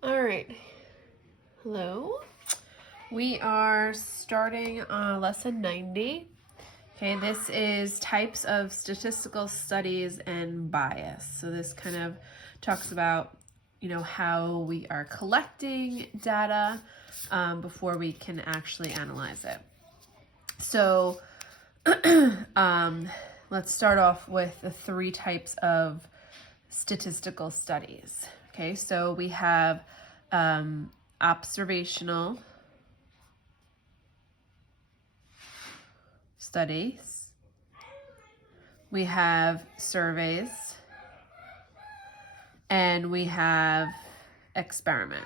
All right. Hello. We are starting lesson 90. Okay, this is types of statistical studies and bias. So this kind of talks about, how we are collecting data before we can actually analyze it. So let's start off with the three types of statistical studies. Okay, so we have observational studies, we have surveys, and we have experiment.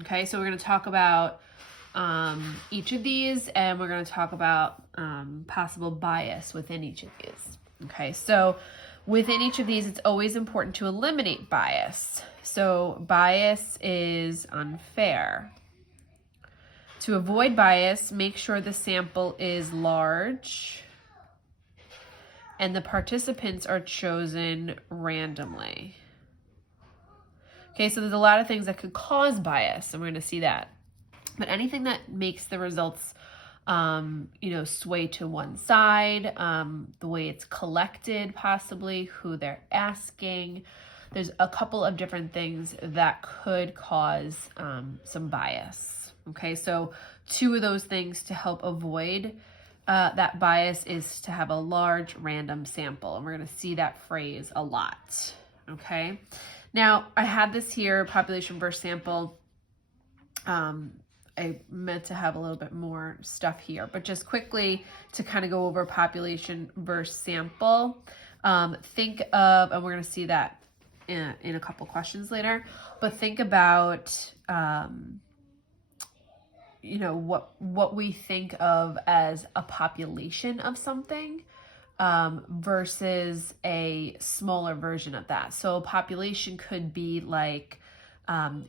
Okay, so we're going to talk about each of these, and we're going to talk about possible bias within each of these. Okay, so within each of these, it's always important to eliminate bias. So bias is unfair. To avoid bias, make sure the sample is large and the participants are chosen randomly. Okay, so there's a lot of things that could cause bias, and we're going to see that. But anything that makes the results, sway to one side, the way it's collected, possibly, who they're asking. There's a couple of different things that could cause some bias. Okay, so two of those things to help avoid that bias is to have a large random sample. And we're going to see that phrase a lot. Okay, now I had this here, population versus sample. I meant to have a little bit more stuff here, but just quickly to kind of go over population versus sample. Think of, and we're going to see that in a couple questions later, but think about, what we think of as a population of something versus a smaller version of that. So a population could be like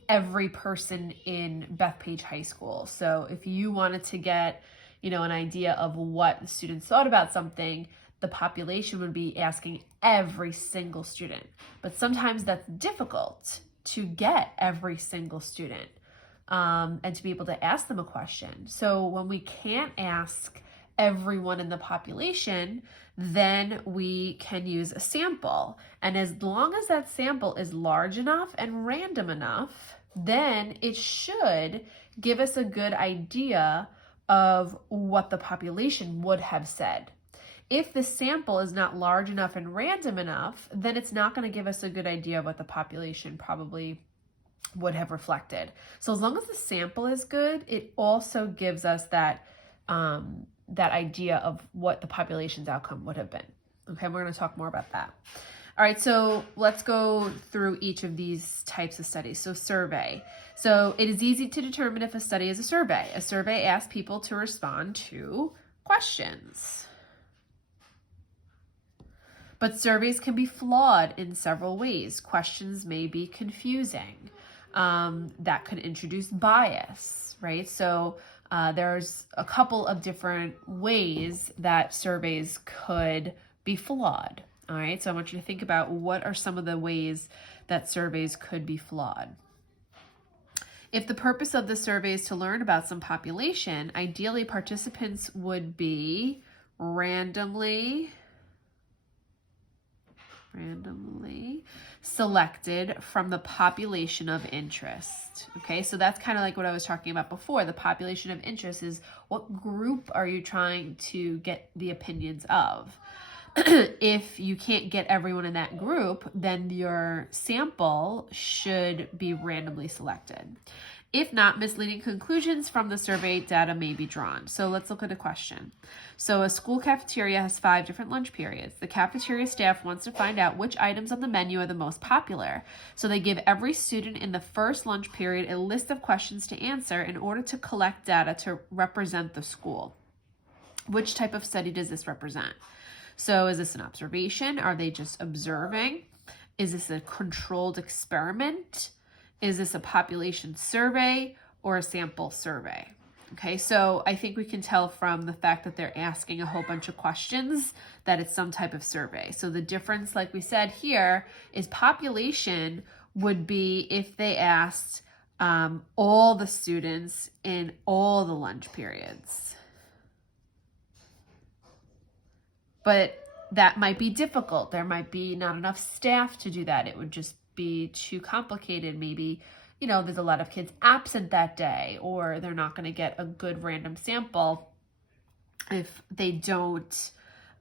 every person in Bethpage High School. So if you wanted to get, an idea of what the students thought about something, the population would be asking every single student. But sometimes that's difficult to get every single student and to be able to ask them a question. So when we can't ask everyone in the population, then we can use a sample. And as long as that sample is large enough and random enough, then it should give us a good idea of what the population would have said. If the sample is not large enough and random enough, then it's not going to give us a good idea of what the population probably would have reflected. So as long as the sample is good, it also gives us that that idea of what the population's outcome would have been. Okay, we're going to talk more about that. All right, so let's go through each of these types of studies. So survey. So it is easy to determine if a study is a survey. A survey asks people to respond to questions. But surveys can be flawed in several ways. Questions may be confusing. That could introduce bias, right? So there's a couple of different ways that surveys could be flawed. All right, so I want you to think about what are some of the ways that surveys could be flawed. If the purpose of the survey is to learn about some population, ideally participants would be randomly selected from the population of interest. Okay, so that's kind of like what I was talking about before. The population of interest is what group are you trying to get the opinions of? If you can't get everyone in that group, then your sample should be randomly selected. If not, misleading conclusions from the survey data may be drawn. So let's look at a question. So a school cafeteria has 5 different lunch periods. The cafeteria staff wants to find out which items on the menu are the most popular. So they give every student in the first lunch period a list of questions to answer in order to collect data to represent the school. Which type of study does this represent? So is this an observation? Are they just observing? Is this a controlled experiment? Is this a population survey or a sample survey? Okay, so I think we can tell from the fact that they're asking a whole bunch of questions that it's some type of survey. So the difference, like we said here, is population would be if they asked all the students in all the lunch periods. But that might be difficult. There might be not enough staff to do that. It would just be too complicated. Maybe, you know, there's a lot of kids absent that day, or they're not going to get a good random sample if they don't,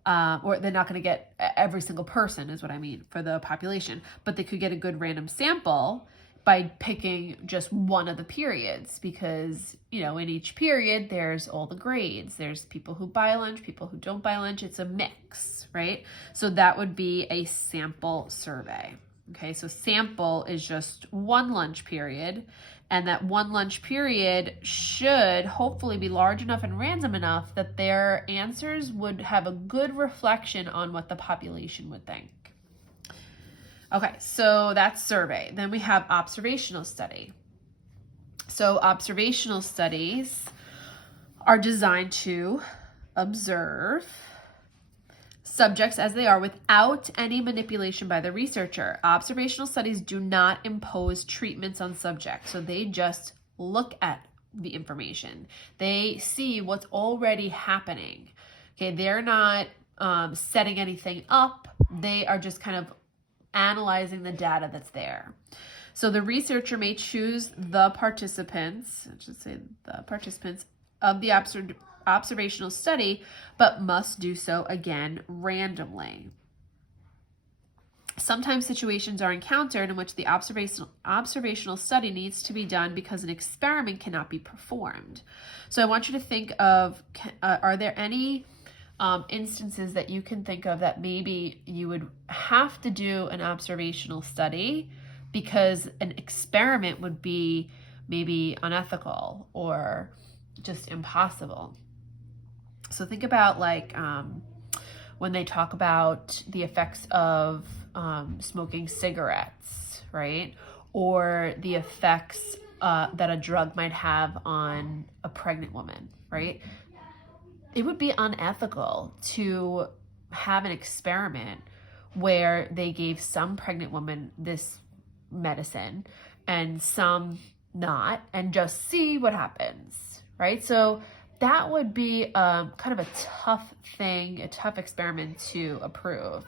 or they're not going to get every single person is what I mean for the population, but they could get a good random sample by picking just one of the periods, because, you know, in each period, there's all the grades. There's people who buy lunch, people who don't buy lunch. It's a mix, right? So that would be a sample survey. Okay, so sample is just one lunch period, and that one lunch period should hopefully be large enough and random enough that their answers would have a good reflection on what the population would think. Okay, so that's survey. Then we have observational study. So observational studies are designed to observe subjects as they are without any manipulation by the researcher. Observational studies do not impose treatments on subjects, so they just look at the information. They see what's already happening. Okay, they're not setting anything up. They are just kind of analyzing the data that's there. So the researcher may choose the participants, I should say the participants of the observational study, but must do so again randomly. Sometimes situations are encountered in which the observational study needs to be done because an experiment cannot be performed. So I want you to think of, are there any instances that you can think of that maybe you would have to do an observational study because an experiment would be maybe unethical or just impossible? So think about like when they talk about the effects of smoking cigarettes, right? Or the effects that a drug might have on a pregnant woman, right? It would be unethical to have an experiment where they gave some pregnant woman this medicine and some not, and just see what happens, right? So that would be kind of a tough thing, a tough experiment to approve.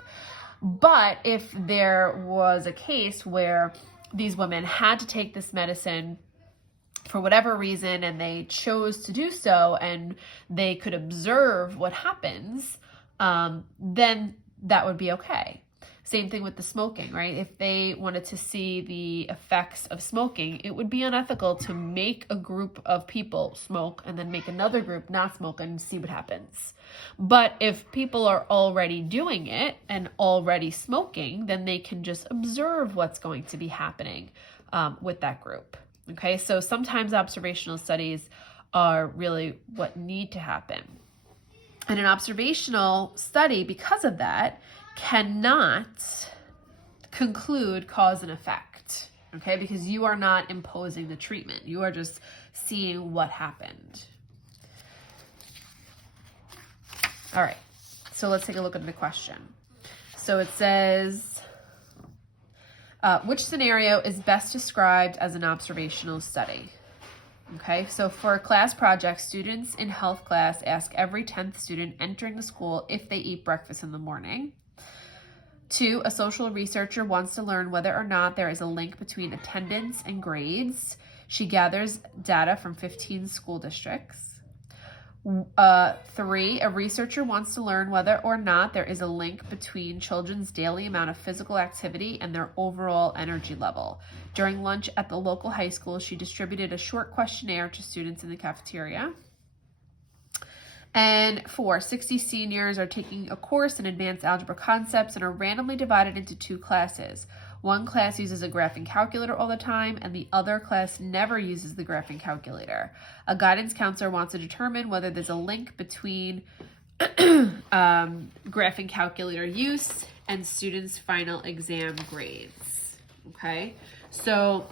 But if there was a case where these women had to take this medicine for whatever reason, and they chose to do so, and they could observe what happens, then that would be okay. Same thing with the smoking, right? If they wanted to see the effects of smoking, it would be unethical to make a group of people smoke and then make another group not smoke and see what happens. But if people are already doing it and already smoking, then they can just observe what's going to be happening with that group. Okay, so sometimes observational studies are really what need to happen. And an observational study, because of that, cannot conclude cause and effect, okay? Because you are not imposing the treatment. You are just seeing what happened. All right, so let's take a look at the question. So it says, which scenario is best described as an observational study? Okay, so for class projects, students in health class ask every 10th student entering the school if they eat breakfast in the morning. 2, a social researcher wants to learn whether or not there is a link between attendance and grades. She gathers data from 15 school districts. 3, a researcher wants to learn whether or not there is a link between children's daily amount of physical activity and their overall energy level. During lunch at the local high school, she distributed a short questionnaire to students in the cafeteria. And 4, 60 seniors are taking a course in advanced algebra concepts and are randomly divided into 2 classes. One class uses a graphing calculator all the time, and the other class never uses the graphing calculator. A guidance counselor wants to determine whether there's a link between graphing calculator use and students' final exam grades. Okay, so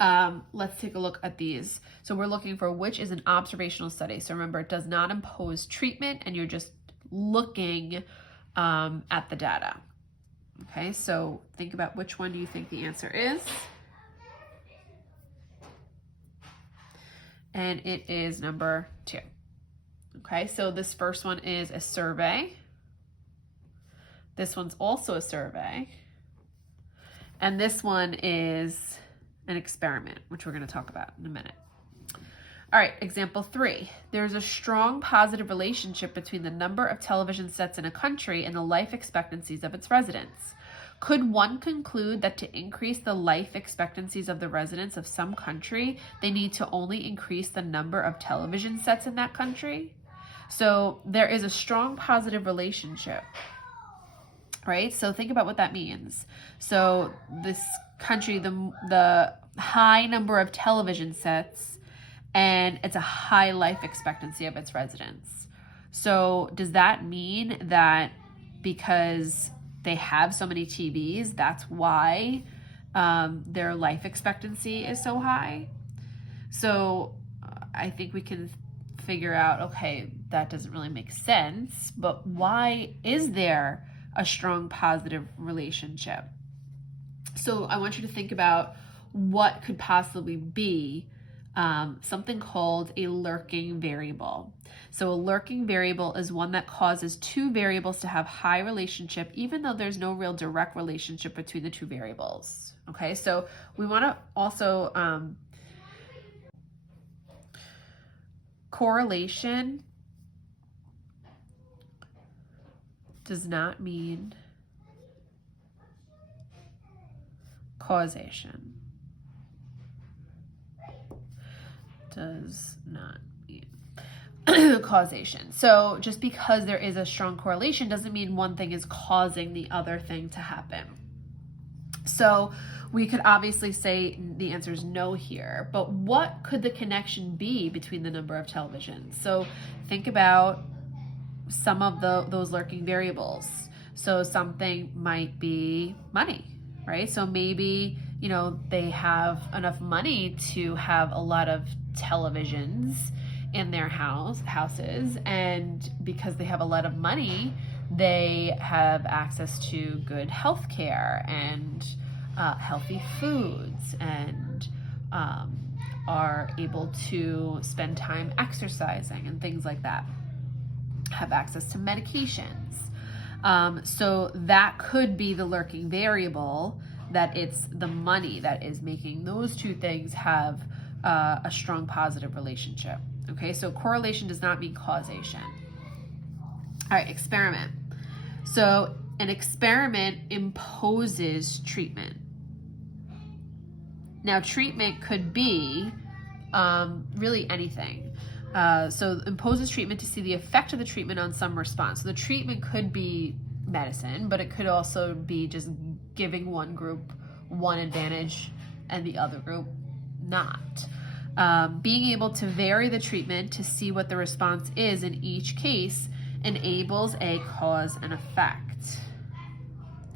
Let's take a look at these. So we're looking for which is an observational study. So remember, it does not impose treatment, and you're just looking at the data. Okay, so think about which one do you think the answer is. And it is number 2. Okay, so this first one is a survey. This one's also a survey. And this one is an experiment, which we're going to talk about in a minute. All right, example 3. There's a strong positive relationship between the number of television sets in a country and the life expectancies of its residents. Could one conclude that to increase the life expectancies of the residents of some country, they need to only increase the number of television sets in that country? So there is a strong positive relationship, right? So think about what that means. So this country, the high number of television sets, and it's a high life expectancy of its residents. So does that mean that because they have so many TVs, that's why their life expectancy is so high? So I think we can figure out, okay, that doesn't really make sense, but why is there a strong positive relationship? So I want you to think about what could possibly be something called a lurking variable. So a lurking variable is one that causes two variables to have high relationship, even though there's no real direct relationship between the two variables. Okay, so we want to also correlation does not mean causation. Does not mean causation. So just because there is a strong correlation doesn't mean one thing is causing the other thing to happen. So we could obviously say the answer is no here, but what could the connection be between the number of televisions? So think about some of those lurking variables. So something might be money, right? So maybe, you know, they have enough money to have a lot of televisions in their houses, and because they have a lot of money, they have access to good health care and healthy foods, and are able to spend time exercising and things like that, have access to medications. So that could be the lurking variable, that it's the money that is making those two things have a strong positive relationship. Okay, so correlation does not mean causation. All right, experiment. So an experiment imposes treatment. Now, treatment could be really anything. So imposes treatment to see the effect of the treatment on some response. So the treatment could be medicine, but it could also be just giving one group one advantage and the other group not. Being able to vary the treatment to see what the response is in each case enables a cause and effect.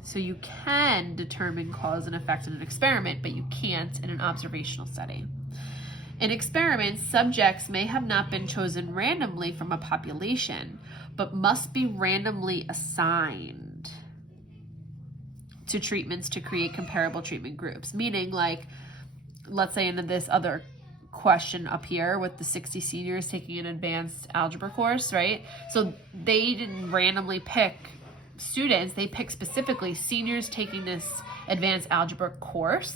So you can determine cause and effect in an experiment, but you can't in an observational study. In experiments, subjects may have not been chosen randomly from a population, but must be randomly assigned to treatments to create comparable treatment groups. Meaning, like, let's say in this other question up here with the 60 seniors taking an advanced algebra course, right? So they didn't randomly pick students, they picked specifically seniors taking this advanced algebra course,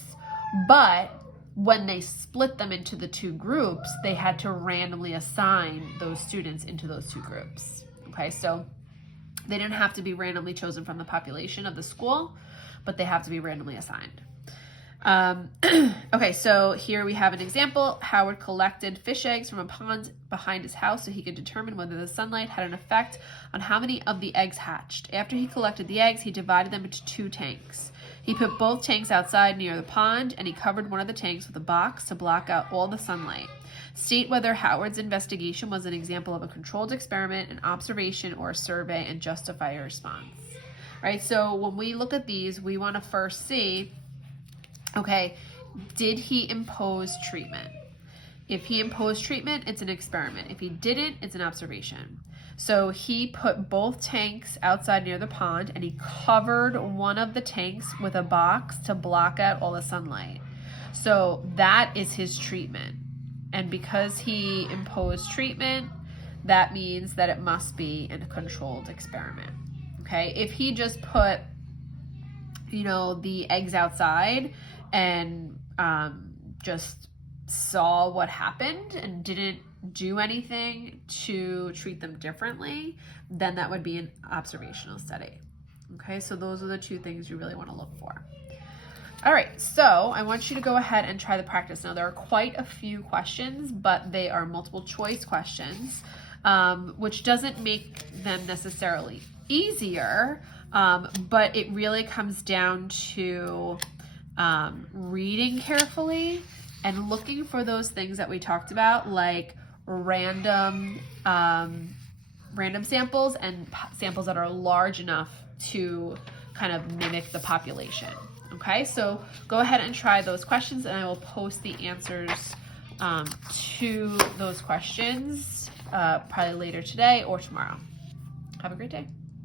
but when they split them into the two groups, they had to randomly assign those students into those two groups. Okay, so they didn't have to be randomly chosen from the population of the school, but they have to be randomly assigned. Okay, so here we have an example. Howard collected fish eggs from a pond behind his house so he could determine whether the sunlight had an effect on how many of the eggs hatched. After he collected the eggs, he divided them into 2 tanks. He put both tanks outside near the pond, and he covered one of the tanks with a box to block out all the sunlight. State whether Howard's investigation was an example of a controlled experiment, an observation, or a survey, and justify your response. Right, so when we look at these, we want to first see, okay, did he impose treatment? If he imposed treatment, it's an experiment. If he didn't, it's an observation. So he put both tanks outside near the pond, and he covered one of the tanks with a box to block out all the sunlight. So that is his treatment. And because he imposed treatment, that means that it must be a controlled experiment. Okay, if he just put, the eggs outside and just saw what happened and didn't do anything to treat them differently, then that would be an observational study. Okay, so those are the two things you really want to look for. All right, so I want you to go ahead and try the practice. Now, there are quite a few questions, but they are multiple choice questions, which doesn't make them necessarily easier, but it really comes down to reading carefully and looking for those things that we talked about, like random samples and samples that are large enough to kind of mimic the population. Okay, so go ahead and try those questions, and I will post the answers to those questions probably later today or tomorrow. Have a great day.